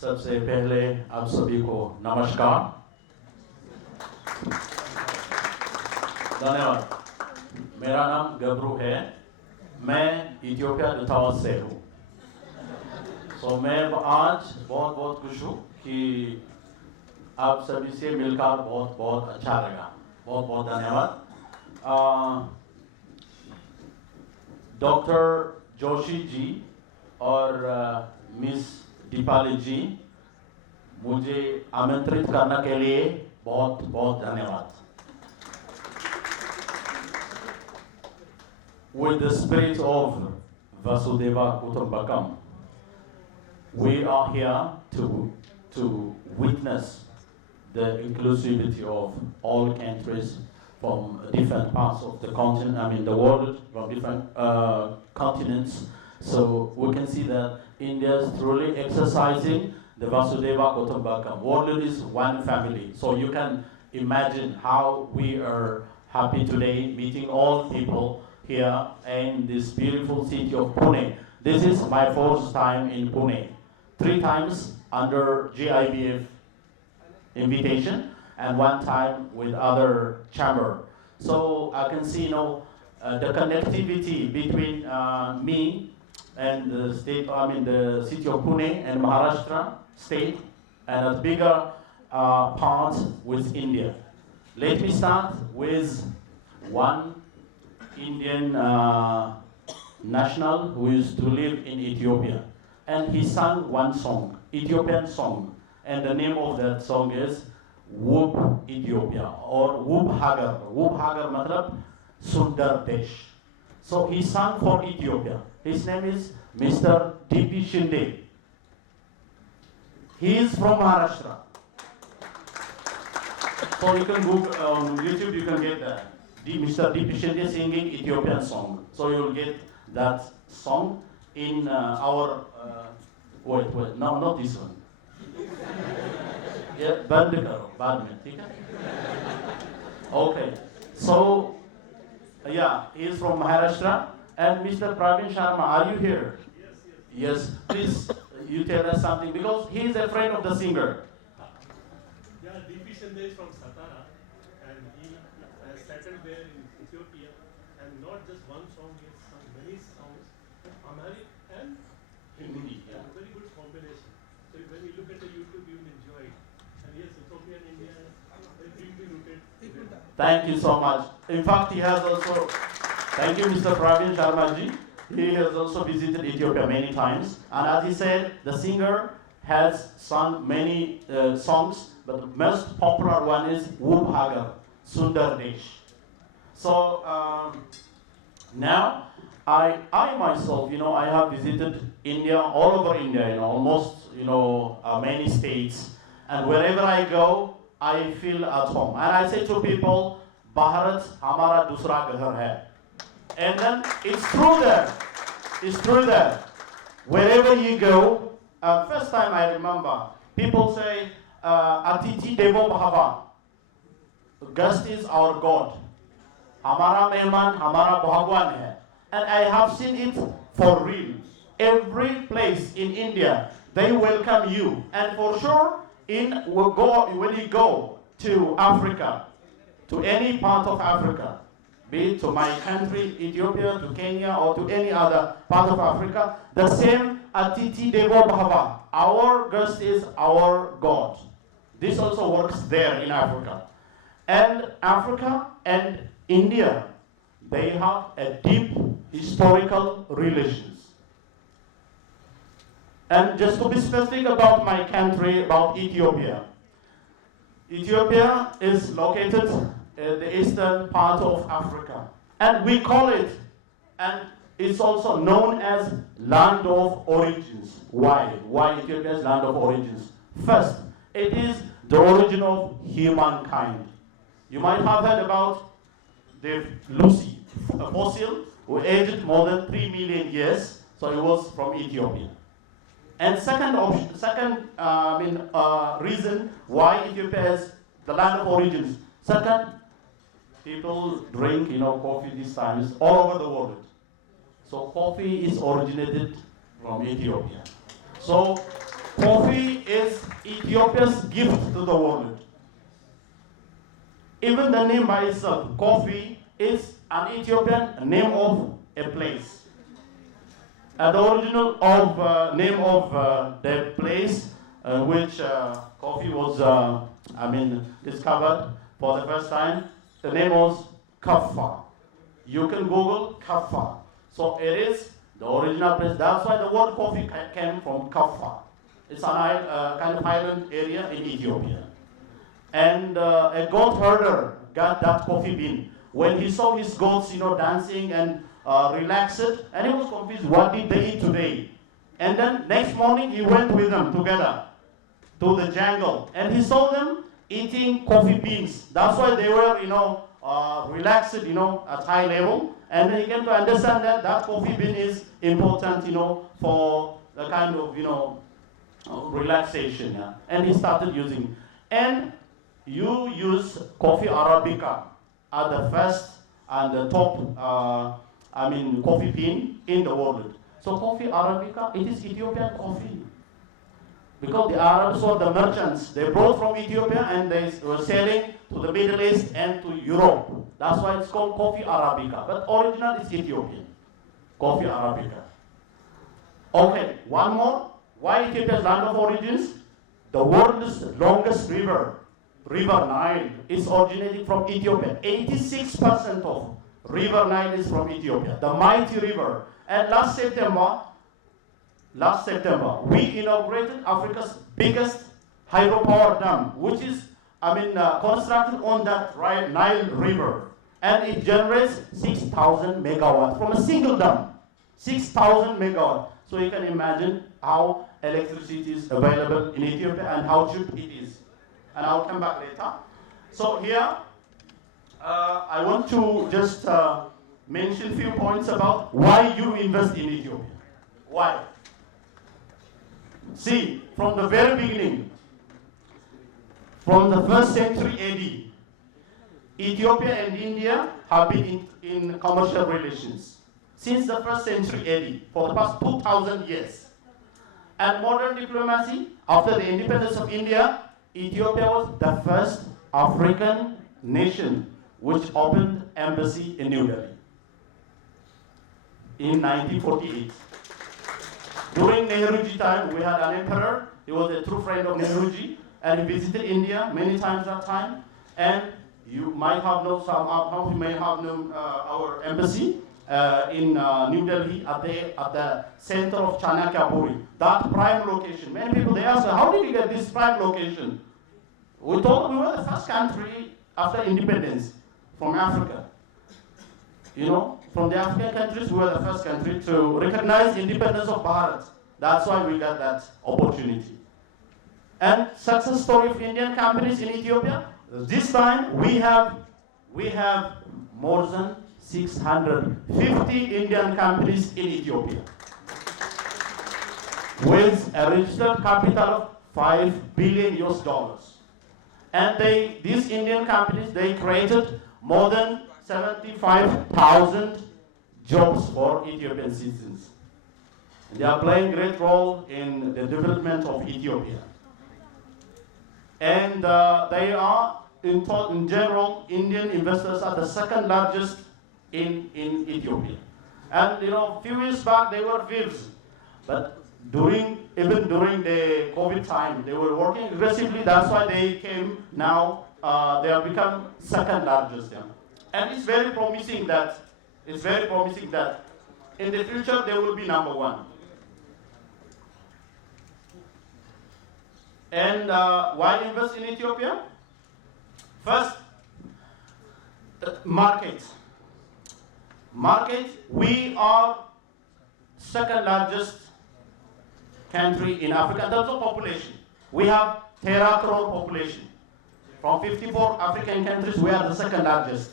सबसे पहले आप सभी को नमस्कार। धन्यवाद। मेरा नाम गब्रू है। मैं इथियोपिया दूतावास से हूँ। मैं आज बहुत बहुत खुश हूँ कि आप सभी से मिलकर बहुत बहुत अच्छा लगा। बहुत बहुत धन्यवाद। डॉक्टर जोशी जी और मिस दीपाली जी, मुझे आमंत्रित करने के लिए बहुत बहुत धन्यवाद। With the spirit of Vasudeva Kutumbakam, we are here to witness the inclusivity of all countries from different parts of the continent, the world, from different continents. So we can see that India is truly exercising the Vasudeva Kutumbakam. World is one family. So you can imagine how we are happy today meeting all people here in this beautiful city of Pune. This is my first time in Pune. 3 times under GIBF invitation and 1 time with other chamber. So I can see, the connectivity between me and the state, the city of Pune and Maharashtra state, and a bigger part with India. Let me start with one Indian national who used to live in Ethiopia. And he sang one song, Ethiopian song. And the name of that song is Wub Ethiopia or Wub Hagar. Wub Hagar matlab Sundar Desh. So he sang for Ethiopia. His name is Mr. D.P. Shinde. He is from Maharashtra. So you can Google on YouTube, you can get that. Mr. D.P. Shinde singing Ethiopian song. So you will get that song in our, wait, no, not this one. Yeah, band karo, bad mein, okay. So, yeah, he is from Maharashtra. And Mr. Praveen Sharma, are you here? Yes. Please, you tell us something, because he is a friend of the singer. Yeah, D.P. Shinde is from Satara, and he settled there in Ethiopia, and not just one song, he has sung many songs, Amharic and Hindi. Yeah. A very good combination. So when you look at the YouTube, you will enjoy it. And yes, Ethiopia and India are deeply rooted together. Thank you so much. In fact, he has also, thank you, Mr. Praveen Sharma ji. He has also visited Ethiopia many times. And as he said, the singer has sung many songs, but the most popular one is Wub Hagar, Sundar Desh. So now, I myself, I have visited India, all over India, almost, many states. And wherever I go, I feel at home. And I say to people, Bharat hamara dusra ghar hai. And then it's true there. It's true there. Wherever you go, first time I remember, people say, Atiti Devo Bhava. Guest is our God. Hamara mehman, hamara bhagwan hai. And I have seen it for real. Every place in India, they welcome you. And for sure, when you go to Africa, to any part of Africa, be it to my country, Ethiopia, to Kenya, or to any other part of Africa, the same Atiti Devo Bhava. Our guest is our God. This also works there in Africa. And Africa and India, they have a deep historical relations. And just to be specific about my country, about Ethiopia. Ethiopia is located in the eastern part of Africa. And we call it, and it's also known as land of origins. Why? Why Ethiopia is land of origins? First, it is the origin of humankind. You might have heard about the Lucy, a fossil who aged more than 3 million years. So it was from Ethiopia. And second reason why Ethiopia is the land of origins. Second, people drink, coffee these times all over the world. So coffee is originated from Ethiopia. So Coffee is Ethiopia's gift to the world. Even the name by itself, coffee, is an Ethiopian name of a place. The original of name of the place which coffee was, discovered for the first time, the name was Kaffa. You can Google Kaffa. So it is the original place. That's why the word coffee came from Kaffa. It's a kind of island area in Ethiopia. And a goat herder got that coffee bean. When he saw his goats, dancing and relaxed, and he was confused, what did they eat today? And then next morning, he went with them together to the jungle, and he saw them eating coffee beans. That's why they were, relaxed, at high level. And then he came to understand that that coffee bean is important, for the kind of, relaxation. Yeah? And he started using. And you use coffee Arabica at the first and the top, coffee bean in the world. So coffee Arabica, it is Ethiopian coffee. Because the Arabs were the merchants. They brought from Ethiopia and they were selling to the Middle East and to Europe. That's why it's called coffee Arabica. But original is Ethiopian. Coffee Arabica. Okay, one more. Why Ethiopia's land of origins? The world's longest river, River Nile, is originating from Ethiopia. 86% of River Nile is from Ethiopia. The mighty river. And last September, we inaugurated Africa's biggest hydropower dam, which is, constructed on that Nile River. And it generates 6,000 megawatts from a single dam. 6,000 megawatts. So you can imagine how electricity is available in Ethiopia and how cheap it is. And I'll come back later. So here, I want to just mention a few points about why you invest in Ethiopia. Why? See, from the very beginning, from the 1st century AD, Ethiopia and India have been in commercial relations since the 1st century AD for the past 2,000 years. And modern diplomacy, after the independence of India, Ethiopia was the first African nation which opened embassy in New Delhi in 1948. During Nehruji time, we had an emperor. He was a true friend of Nehruji, and he visited India many times that time. And you might have known somehow, you may have known our embassy in New Delhi at the center of Chanakya, that prime location. Many people, they ask, how did you get this prime location? We thought we were the first country after independence from Africa. From the African countries, we were the first country to recognize independence of Bharat. That's why we got that opportunity. And success story of Indian companies in Ethiopia. This time we have more than 650 Indian companies in Ethiopia with a registered capital of $5 billion US. And these Indian companies, they created more than 75,000 jobs for Ethiopian citizens. They are playing a great role in the development of Ethiopia. And they are, in general, Indian investors are the second largest in Ethiopia. And a few years back they were fifth, but even during the COVID time, they were working aggressively. That's why they came now. They have become second largest. Yeah. And it's very promising that in the future they will be number one. And why invest in Ethiopia? First, market. We are second largest country in Africa in terms of population. We have 13 crore population. From 54 African countries, we are the second largest.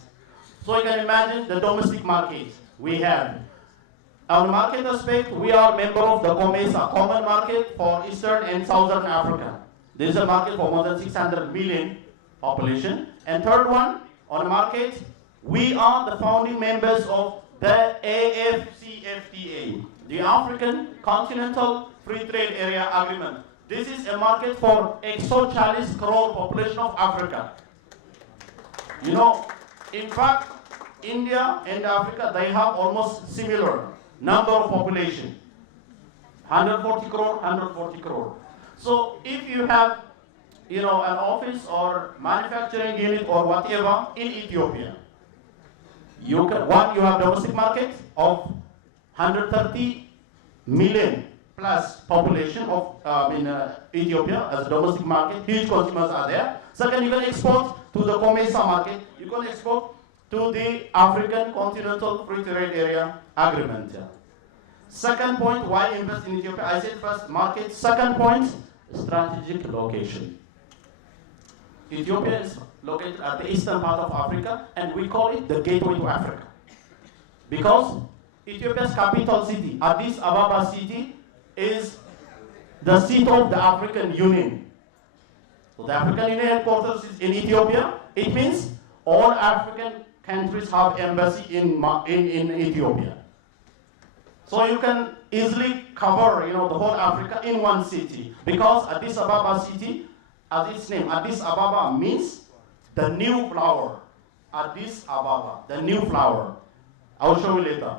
So you can imagine the domestic market we have. On market aspect, we are member of the COMESA, Common Market for Eastern and Southern Africa. This is a market for more than 600 million population. And third one, on the market, we are the founding members of the AFCFTA, the African Continental Free Trade Area Agreement. This is a market for 140 crore population of Africa. You know, in fact, India and Africa, they have almost similar number of population. 140 crore, 140 crore. So if you have, you know, an office or manufacturing unit or whatever in Ethiopia, you have domestic market of 130 million plus population of in Ethiopia as a domestic market. Huge consumers are there. Second, you can export to the COMESA market. You can export to the African Continental Free Trade Area Agreement. Second point, why invest in Ethiopia? I said first, market. Second point, strategic location. Ethiopia is located at the eastern part of Africa, and we call it the gateway to Africa. Because Ethiopia's capital city, Addis Ababa city, is the seat of the African Union. So the African Union headquarters is in Ethiopia. It means all African countries have embassy in Ethiopia. So you can easily cover, you know, the whole Africa in one city, because Addis Ababa city, as its name, Addis Ababa means the new flower. Addis Ababa, the new flower. I'll show you later.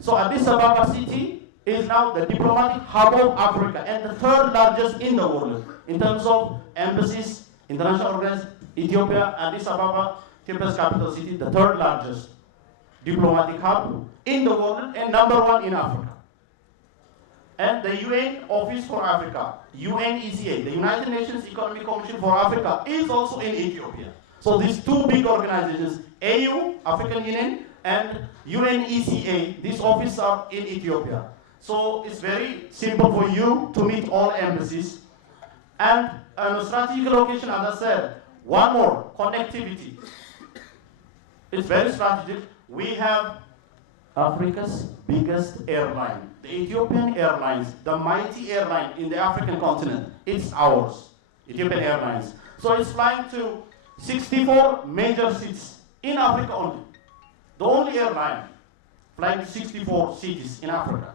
So Addis Ababa city is now the diplomatic hub of Africa and the third largest in the world in terms of embassies, international organizations. Ethiopia, Addis Ababa, Ethiopia's capital city, the third largest diplomatic hub in the world and number one in Africa. And the UN Office for Africa, UNECA, the United Nations Economic Commission for Africa, is also in Ethiopia. So these two big organizations, AU, African Union, and UNECA, these offices are in Ethiopia. So it's very simple for you to meet all embassies. And a strategic location, as I said, one more, connectivity. It's very strategic. We have Africa's biggest airline, the Ethiopian Airlines, the mighty airline in the African continent. It's ours, Ethiopian Airlines. So it's flying to 64 major cities in Africa only. The only airline flying to 64 cities in Africa.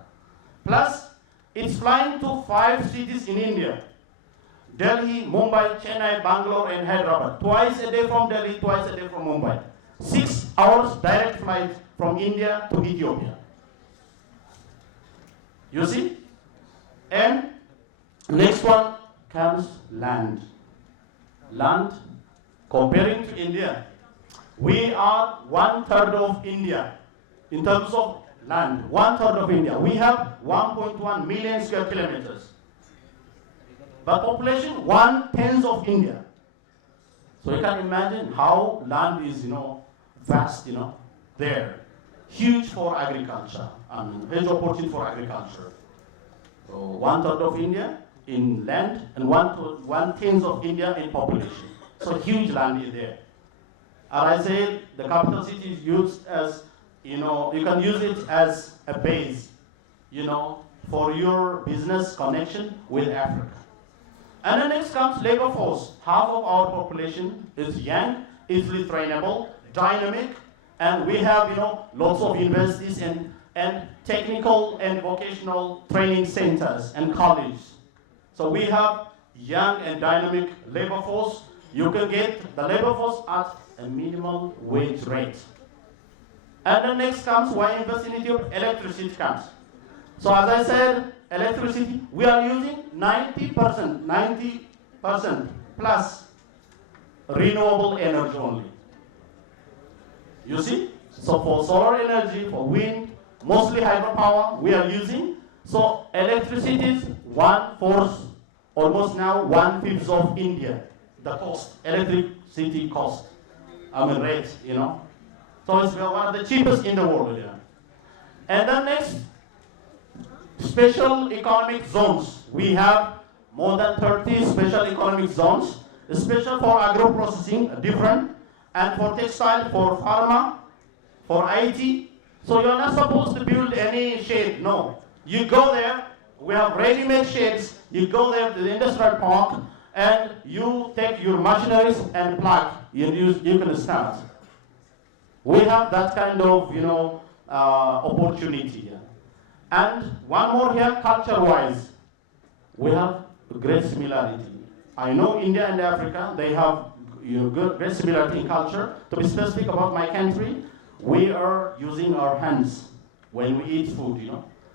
Plus, it's flying to 5 cities in India. Delhi, Mumbai, Chennai, Bangalore, and Hyderabad. Twice a day from Delhi, twice a day from Mumbai. 6 hours direct flight from India to Ethiopia. You see? And next one comes land. Land, comparing to India, we are 1/3 of India in terms of land. 1/3 of India. We have 1.1 million square kilometers. But population 1/10 of India. So you can imagine how land is, you know, vast, you know, there. Huge for agriculture. I mean, huge opportunity for agriculture. So 1/3 of India in land and 1/10 of India in population. So huge land is there. As I said, the capital city is used as, you know, you can use it as a base, you know, for your business connection with Africa. And then next comes labor force. Half of our population is young, easily trainable, dynamic, and we have, you know, lots of universities and technical and vocational training centers and colleges. So we have young and dynamic labor force. You can get the labor force at a minimum wage rate. And then next comes, why invest in Ethiopia? Electricity comes. So as I said, electricity, we are using 90% plus renewable energy only. You see? So for solar energy, for wind, mostly hydropower, we are using. So electricity is 1/4, almost now 1/5 of India. The cost, electricity cost, rate, you know. So it's one of the cheapest in the world. Yeah. And then next, special economic zones. We have more than 30 special economic zones, special for agro-processing, different, and for textile, for pharma, for IT. So you're not supposed to build any shade, no. You go there, we have ready-made shades, you go there to the industrial park, and you take your machineries and plug, you can start. We have that kind of, you know, opportunity here. And one more here, culture-wise. We have great similarity. I know India and Africa, they have great similarity in culture. To be specific about my country, we are using our hands when we eat food,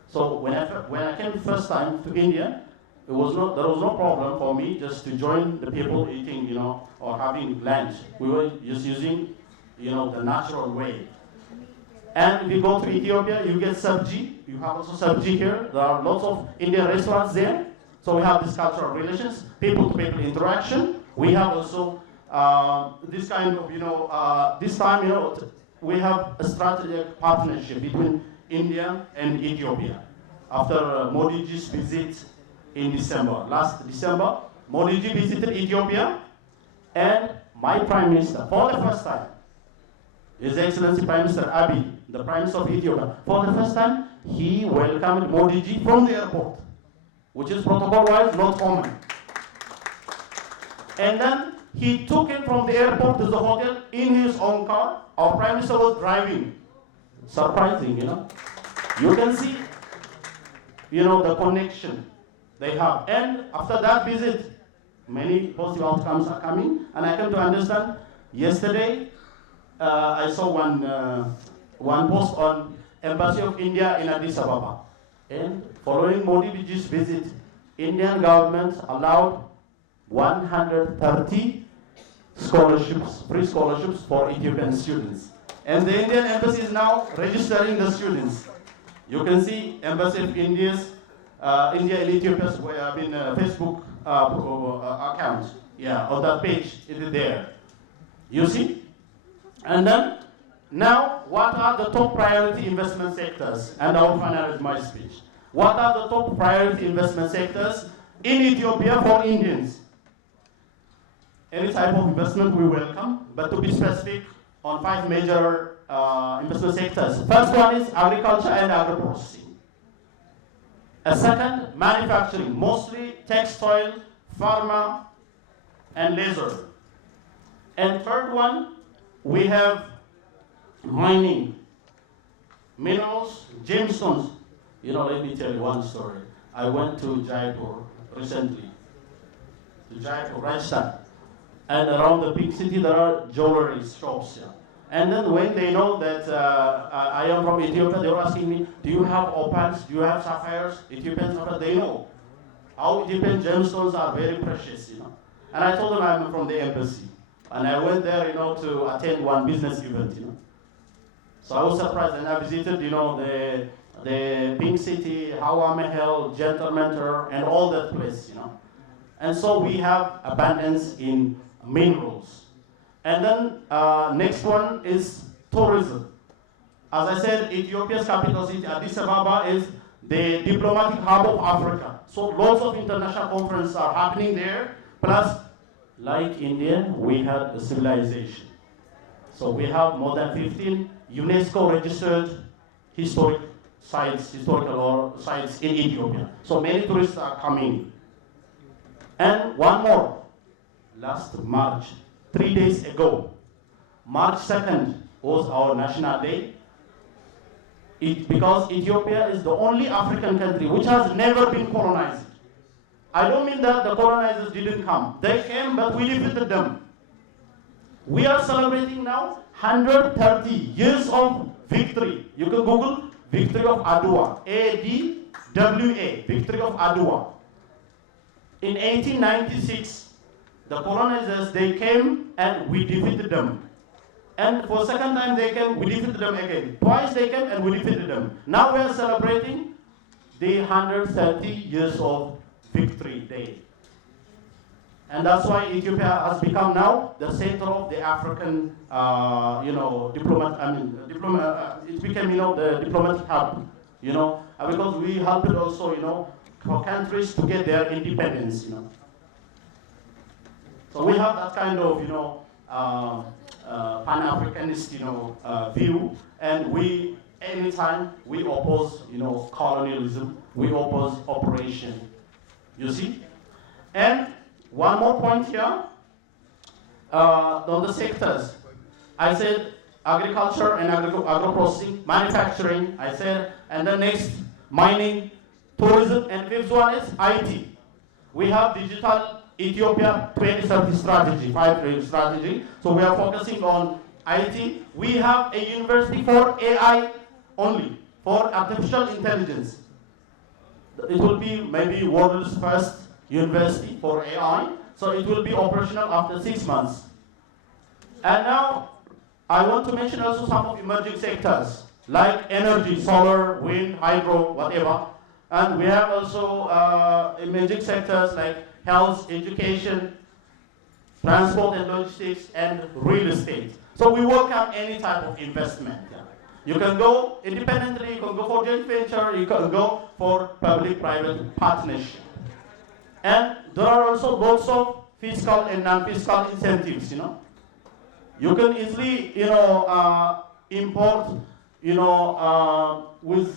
So when I came first time to India, there was no problem for me just to join the people eating, or having lunch. We were just using, the natural way. And if you go to Ethiopia, you get sabji. You have also sabji here. There are lots of Indian restaurants there. So we have this cultural relations, people-to-people interaction. We have also this kind of, this time, we have a strategic partnership between India and Ethiopia. After Modi ji's visit in December, last December, Modi ji visited Ethiopia, and my Prime Minister, for the first time, His Excellency Prime Minister Abiy, the Prime Minister of Ethiopia, for the first time, he welcomed Modi ji from the airport, which is protocol-wise not common. And then he took him from the airport to the hotel in his own car. Our Prime Minister was driving. Surprising, You can see, the connection they have. And after that visit, many positive outcomes are coming. And I came to understand, yesterday, I saw one post on Embassy of India in Addis Ababa. And following Modi ji's visit, Indian government allowed 130 scholarships, free scholarships for Ethiopian students. And the Indian embassy is now registering the students. You can see Embassy of India and Ethiopia's Facebook account. Yeah, on that page, it is there. You see? And then, now, what are the top priority investment sectors? And I will finalize my speech. What are the top priority investment sectors in Ethiopia for Indians? Any type of investment we welcome, but to be specific on 5 major investment sectors. First one is agriculture and agro-processing. A second, manufacturing, mostly textile, pharma, and leather. And third one, we have mining, minerals, gemstones. Let me tell you one story. I went to Jaipur recently, to Jaipur, Rajasthan. And around the big city, there are jewelry shops. Yeah. And then when they know that I am from Ethiopia, they were asking me, do you have opals? Do you have sapphires? Ethiopian sapphires? They know how Ethiopian gemstones are very precious, And I told them I'm from the embassy. And I went there, to attend one business event, So I was surprised, and I visited, the pink city, 𝐁𝐸𝐴, 𝐁𝐑𝐈𝐂𝐒, and all that place, And so we have abundance in minerals. And then next one is tourism. As I said, Ethiopia's capital city, Addis Ababa, is the diplomatic hub of Africa. So lots of international conferences are happening there. Plus, like India, we had a civilization. So we have more than 15 UNESCO registered historical sites in Ethiopia. So many tourists are coming. And one more, last March, 3 days ago, March 2nd was our National Day. Because Ethiopia is the only African country which has never been colonized. I don't mean that the colonizers didn't come. They came, but we defeated them. We are celebrating now 130 years of victory. You can Google Victory of Adwa, ADWA, Victory of Adwa. In 1896, the colonizers, they came and we defeated them. And for the second time they came, we defeated them again. Twice they came and we defeated them. Now we are celebrating the 130 years of victory day. And that's why Ethiopia has become now the center of the African, it became, the diplomatic hub, because we helped also, for countries to get their independence, So we have that kind of, Pan-Africanist, view, and we, anytime we oppose, colonialism, we oppose operation. You see? And one more point here, on the sectors. I said agriculture and agro-processing, manufacturing, I said, and the next, mining, tourism, and fifth one is IT. we have digital Ethiopia 2030 strategy, 5-year strategy. So we are focusing on IT. We have a university for AI only, for artificial intelligence. It will be maybe world's first university for AI. So it will be operational after 6 months. And now I want to mention also some of emerging sectors like energy, solar, wind, hydro, whatever. And we have also emerging sectors like health, education, transport and logistics, and real estate. So we welcome any type of investment. You can go independently, you can go for joint venture, you can go for public-private partnership. And there are also lots of fiscal and non-fiscal incentives, You can easily, import, with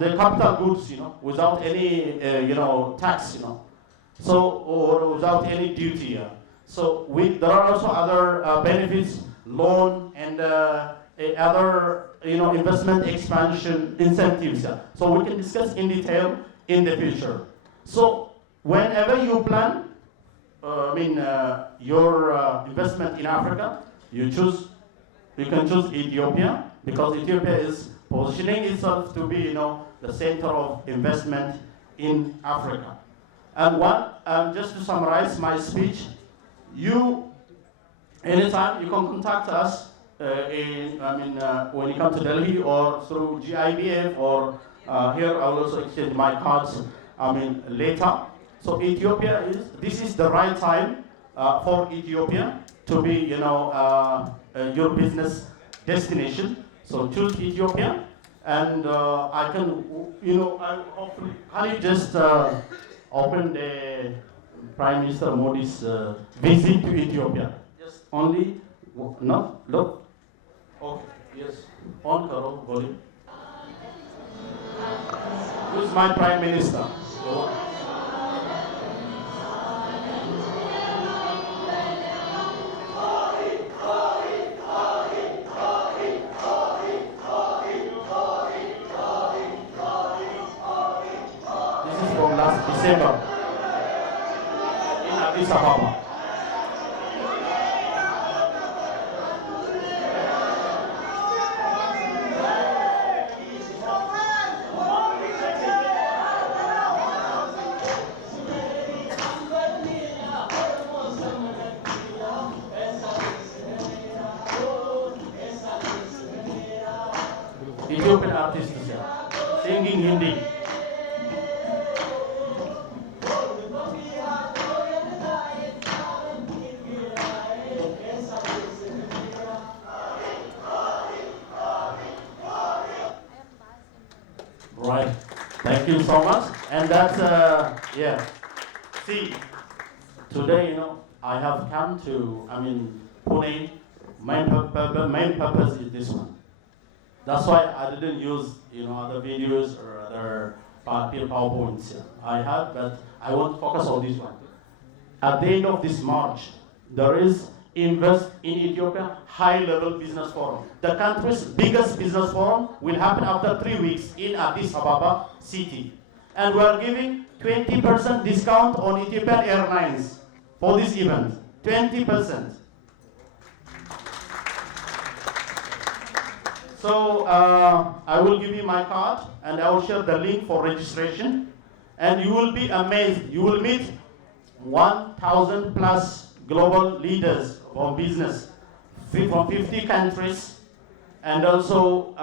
the capital goods, without any, tax, So, or without any duty. So there are also other benefits, loan and other, investment expansion incentives. So we can discuss in detail in the future. So whenever you plan, your investment in Africa, you can choose Ethiopia, because Ethiopia is positioning itself to be, the center of investment in Africa. And just to summarize my speech, anytime you can contact us when you come to Delhi or through GIBF or here I will also exchange my cards later. So this is the right time for Ethiopia to be your business destination. So choose Ethiopia, and I can hopefully, can you just open the Prime Minister Modi's visit to Ethiopia? Just only, no, look. Okay, yes. On Karo, volume. Who's my Prime Minister? This is from last December in Addis Ababa. Ethiopian artists singing Hindi. Right. Thank you so much. And that's See, today, I have come to, Pune. Main purpose is this one. That's why I didn't use, other videos or other PowerPoints. I have, but I want to focus on this one. At the end of this March, there is Invest in Ethiopia High-Level Business Forum. The country's biggest business forum will happen after 3 weeks in Addis Ababa city. And we are giving 20% discount on Ethiopian Airlines for this event. 20%. So I will give you my card and I will share the link for registration. And you will be amazed. You will meet 1,000 plus global leaders from business from 50 countries, and also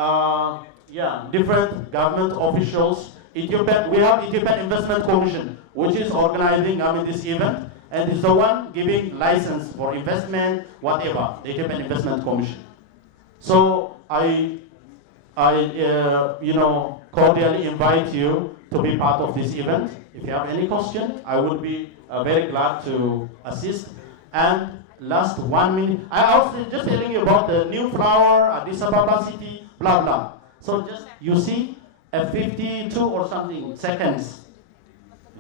different government officials. We have Ethiopian Investment Commission, which is organizing this event, and is the one giving license for investment, whatever, the Ethiopian Investment Commission. So I cordially invite you to be part of this event. If you have any question, I would be very glad to assist. And last 1 minute, I was just telling you about the new flower, Addis Ababa city, blah, blah. So just, you see a 52 or something seconds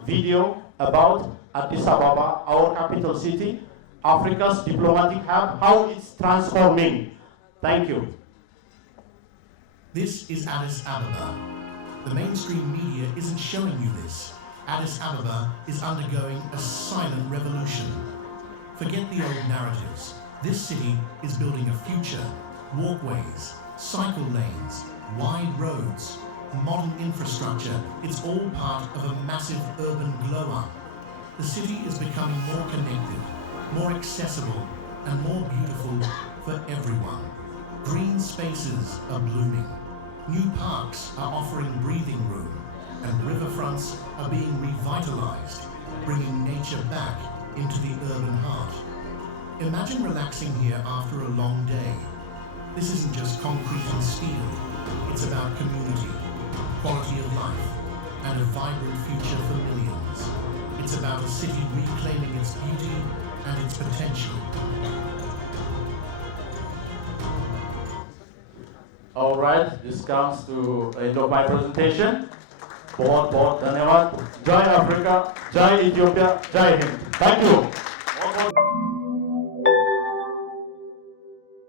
video about Addis Ababa, our capital city, Africa's diplomatic hub, how it's transforming. Thank you. This is Addis Ababa. The mainstream media isn't showing you this, Addis Ababa is undergoing a silent revolution. Forget the old narratives. This city is building a future. Walkways, cycle lanes, wide roads, modern infrastructure. It's all part of a massive urban glow-up. The city is becoming more connected, more accessible, and more beautiful for everyone. Green spaces are blooming. New parks are offering breathing room, and riverfronts are being revitalized, bringing nature back into the urban heart. Imagine relaxing here after a long day. This isn't just concrete and steel. It's about community, quality of life, and a vibrant future for millions. It's about a city reclaiming its beauty and its potential. All right, this comes to the end of my presentation. बहुत बहुत धन्यवाद. Jai Africa, Jai Ethiopia, Jai Hind. Thank you.